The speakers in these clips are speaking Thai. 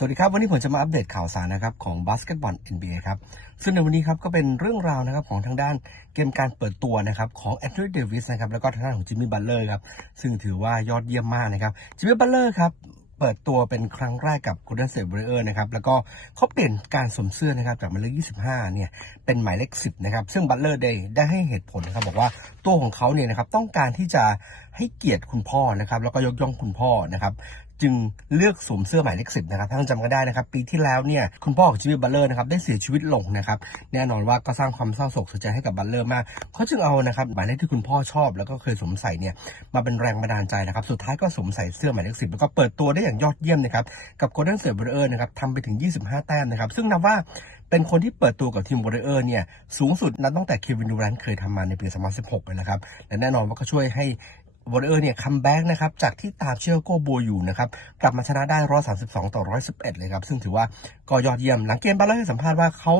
สวัสดีครับ วันนี้ผมจะมาอัปเดตข่าวสารนะครับของบาสเกตบอล NBA ครับซึ่งในวันนี้ครับก็เป็นเรื่องราวนะครับของทางด้านเกมการเปิดตัวนะครับของแอน o นี y เดวิสนะครับแล้วก็ทางด้านของจิมมี่บัตเลอร์ครับซึ่งถือว่ายอดเยี่ยมมากนะครับจิมมี่บัตเลอร์ครับเปิดตัวเป็นครั้งแรกกับ Golden State Warriors นะครับแล้วก็เขาเปลี่ยนการสวมเสื้อนะครับจากหมายเลข 25 เนี่ยเป็นหมายเลข 10 นะครับ ซึ่งบัตเลอร์ได้ได้ให้เหตุผลนะครับบอกว่าตัวของเขาเนี่ยนะครับต้องการที่จะ ให้เกียรติคุณพ่อนะครับ แล้วก็ยกย่องคุณพ่อนะครับ จึงเลือกสวมเสื้อหมายเลขสิบนะครับถ้าจำกันได้นะครับ ปีที่แล้วเนี่ยคุณพ่อของจิมมี่บัตเลอร์นะครับได้เสียชีวิตลงนะครับแน่นอนว่าก็สร้างความเศร้าโศกเสียใจให้กับบัตเลอร์มากเขาจึงเอานะครับหมายเลขที่คุณพ่อชอบ แล้วก็เคยสวมใส่เนี่ยมาเป็นแรงบันดาลใจนะครับ สุดท้ายก็สวมใส่เสื้อหมายเลขสิบแล้วก็เปิดตัวได้อย่างยอดเยี่ยมนะครับกับโกลเด้นเซ t บ w เ r อร์นะครับทำไปถึง 25 แต้มนะครับซึ่งนับว่าเป็นคนที่เปิดตัวกับทีมวอร์เออร์เนี่ยสูงสุดนับตั้งแต่เควินดูแรนเคยทำมาในปี 2016 เลยนะครับ และแน่นอนว่าก็ช่วยให้ วอร์เออร์เนี่ยคัมแบ็กนะครับจากที่ตามเชลโกโบอยู่นะครับกลับมาชนะได้ 132 ต่อ 111 เลยครับ ซึ่งถือว่าก็ยอดเยี่ยม หลังเกมบาเลอร์ให้สัมภาษณ์ว่าเขา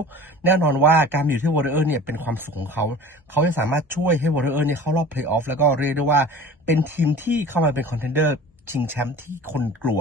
แน่นอนว่าการอยู่ที่วอร์เออร์เนี่ยเป็นความสุขของเขา เขาจะสามารถช่วยให้วอร์เออร์เนี่ยเข้ารอบเพลย์ออฟแล้วก็เรียกได้ว่าเป็นทีมที่เข้ามาเป็นคอนเทนเดอร์ชิงแชมป์ที่คนกลัว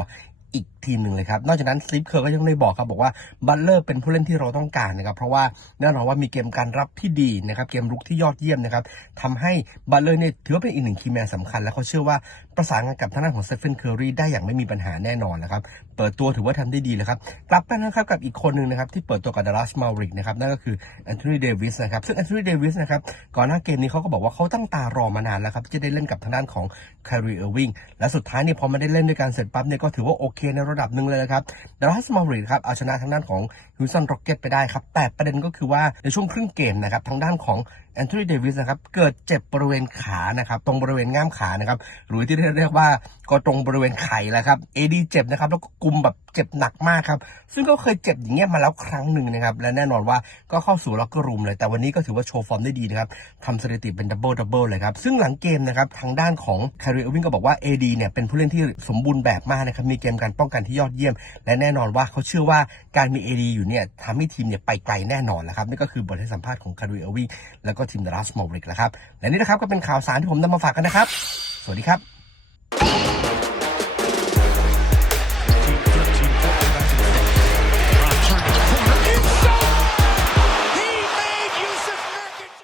อีกทีมหนึ่งเลยครับ นอกจากนั้นสลิปเคอร์ก็ยังได้บอกครับบอกว่าบัตเลอร์เป็นผู้เล่นที่เราต้องการนะครับ เพราะว่าแน่นอนว่ามีเกมการรับที่ดีนะครับเกมรุกที่ยอดเยี่ยมนะครับทำให้บัตเลอร์เนี่ยถือว่าเป็นอีกหนึ่งคีย์แมนสำคัญ และเขาเชื่อว่าประสานงานกับทางด้านของเซฟเฟนเคอรีได้อย่างไม่มีปัญหาแน่นอนนะครับเปิดตัวถือว่าทำได้ดีเลยครับกลับไปนะครับกับอีกคนหนึ่งนะครับที่เปิดตัวกับดัลลัสมาริกนะครับนั่นก็คือแอนโทนีเดวิสนะครับซึ่งแอนโทนีเดวิสนะครับก่อนหน้าเกมนี้เขาก็บอกว่าเขาตั้งตารอมานานแล้วครับที่จะได้เล่นกับทางด้านของครีเออร์วิงและสุดท้ายเนี่ยพอมาได้เล่นด้วยกันเสร็จปั๊บเนี่ยก็ถือว่าโอเคในระดับหนึ่งเลยนะครับดัลลัสมาริดครับเอาชนะทางด้านของฮิวสันโรเก็ตไปได้ครับแต่ประเด็นก็คือว่าในช่วงครึ่งเกมนะครับทางด้านของ แอนโทนีเดวิสนะครับเกิดเจ็บบริเวณขานะครับตรงบริเวณง่ามขานะครับหรือที่เรียกว่าก็ตรงบริเวณไข่แหละครับเอดีเจ็บนะครับแล้วก็กุมแบบเจ็บหนักมากครับซึ่งก็เคยเจ็บอย่างเงี้ยมาแล้วครั้งหนึ่งนะครับและแน่นอนว่าก็เข้าสู่ล็อกเกอร์รูมเลย แต่วันนี้ก็ถือว่าโชว์ฟอร์มได้ดีนะครับทำสถิติเป็นดับเบิลดับเบิลเลยครับซึ่งหลังเกมนะครับทางด้านของคาริเอวิงก็บอกว่า AD เนี่ยเป็นผู้เล่นที่สมบูรณ์แบบมากนะครับมีเกมการป้องกันที่ยอดเยี่ยม และแน่นอนว่าเขาเชื่อว่าการมี AD อยู่เนี่ยทำให้ทีมเนี่ยไปไกลแน่นอนแล้วครับนี่ก็คือบทให้สัมภาษณ์ของคาริเอวิงแล้วก็ทีมดารัสโมอริกนะครับและนี่นะครับก็เป็นข่าวสารที่ผมนำมาฝากกันนะครับ สวัสดีครับ